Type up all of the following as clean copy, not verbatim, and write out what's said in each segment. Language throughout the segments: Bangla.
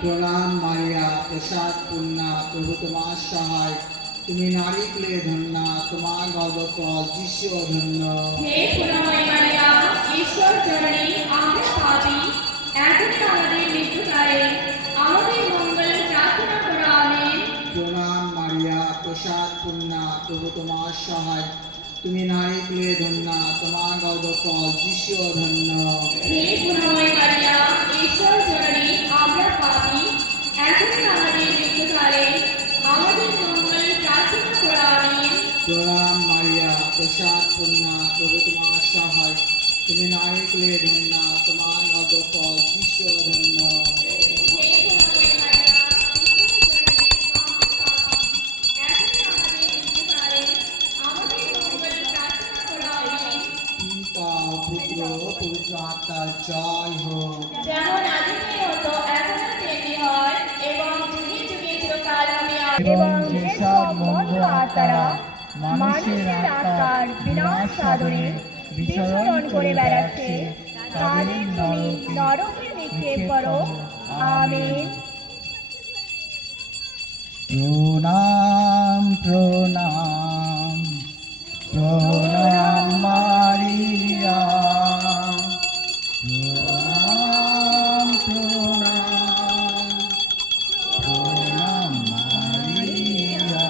প্রণাম মারিয়া, প্রসাদ পূর্ণা, প্রভু তোমার সহায়। তুমি নারী কুলে ধন্যা, তোমার গর্ভফল যিশু ধন্য। হে করুণাময়ী মারিয়া, ঈশ্বর জননী, আমরা পাপী, এখনই আমাদের মৃত্যুকালে আমাদের মঙ্গল প্রার্থনা করো। আমেন। প্রণাম মারিয়া, প্রসাদ পূর্ণা, প্রভু তোমার সহায়। তুমি নারী কুলে ধন্যা, তোমার গর্ভফল যিশু ধন্য। হে করুণাময়ী মারিয়া, ঈশ্বর জননী, আমরা পাপী, এখনই আমাদের মৃত্যুকালে আমাদের মঙ্গল প্রার্থনা করো। আমেন। প্রণাম মারিয়া, প্রসাদ পূর্ণা, প্রভু তোমার সহায়। তুমি নারী কুলে ধন্যা, তোমার গর্ভফল যিশু ধন্য। হে করুণাময়ী মারিয়া, পিতা পুত্র পবিত্র আত্মার জয় হোক। যেমন আদিতে হতো, এখনো তেমনি হয়, এবং যুগে যুগে চিরকাল হবে। এবং যেসব মন্দ আত্মারা মানুষের আত্মার বিনাশ সাধনে বিচরণ করে বেড়াচ্ছে, তাদের তুমি নরকে নিক্ষেপ করো। আমেন। প্রণাম প্রণাম প্রণাম মারিয়া, প্রণাম প্রণাম প্রণাম মারিয়া।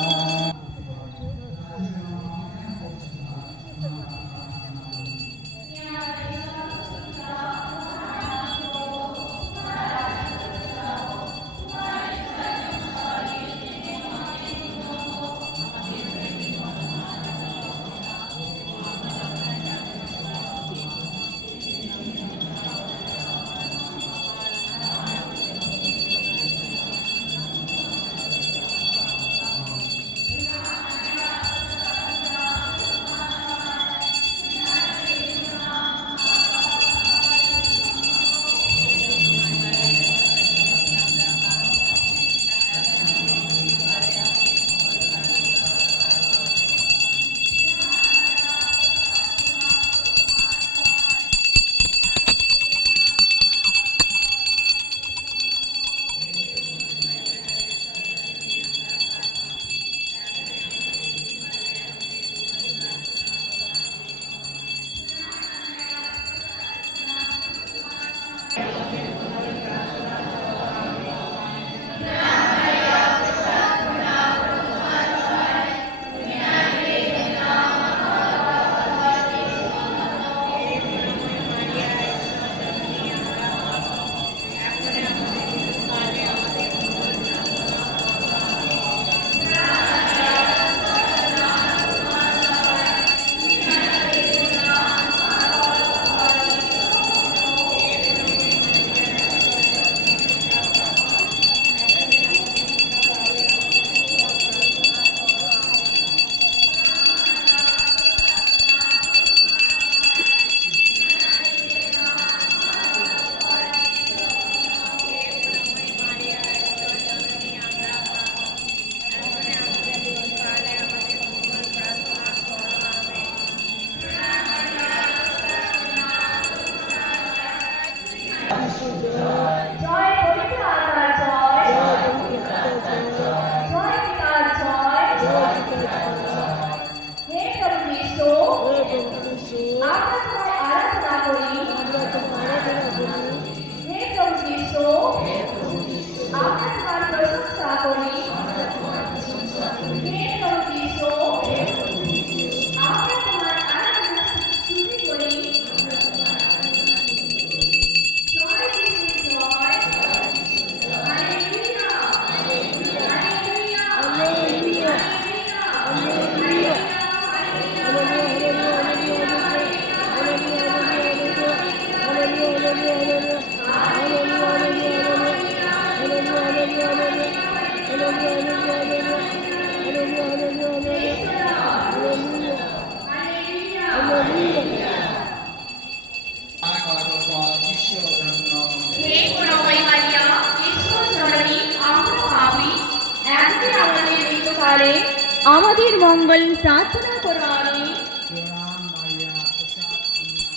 আমাদের মঙ্গল প্রার্থনা করো আমি। প্রণাম মারিয়া প্রসাদ পূর্ণা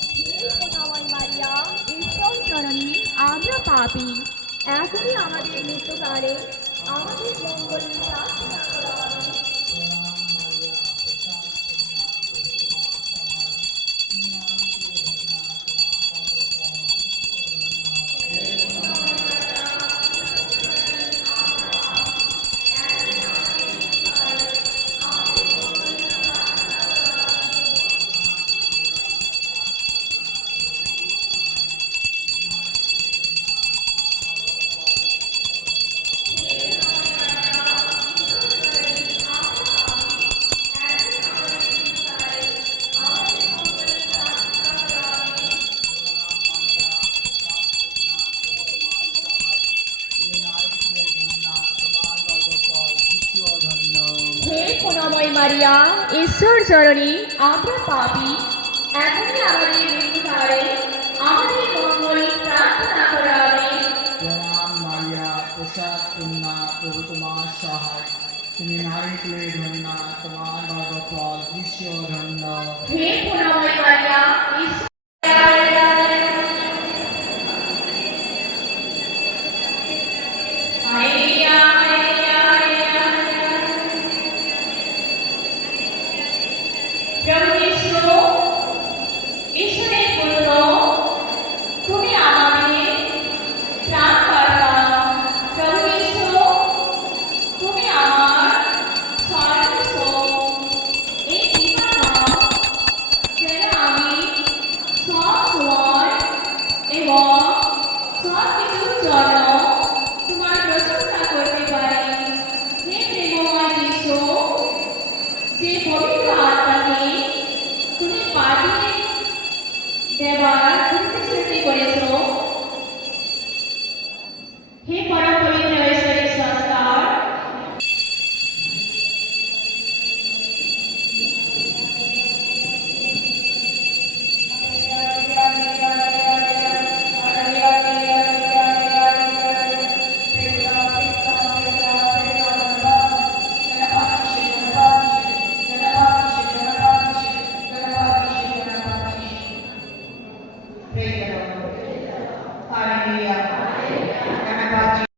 করুণাময় মারিয়া, ঈশ্বর জননী, আমরা পাপী, এখনই আমাদের মৃত্যুকালে আমাদের মঙ্গল প্রার্থনা করো আমি। হে করুণাময় মারিয়া, ঈশ্বর জননী, আমরা পাপী, এখনই আমাদের মৃত্যুকালে আমাদের মঙ্গল প্রার্থনা করো আমি। প্রণাম মারিয়া প্রসাদ পূর্ণা প্রভু তোমার সহায় তুমি নারী কুলে ধন্যা তোমার গর্ভফল যিশু ধন্য হে করুণাময় মারিয়া, ঈশ্বর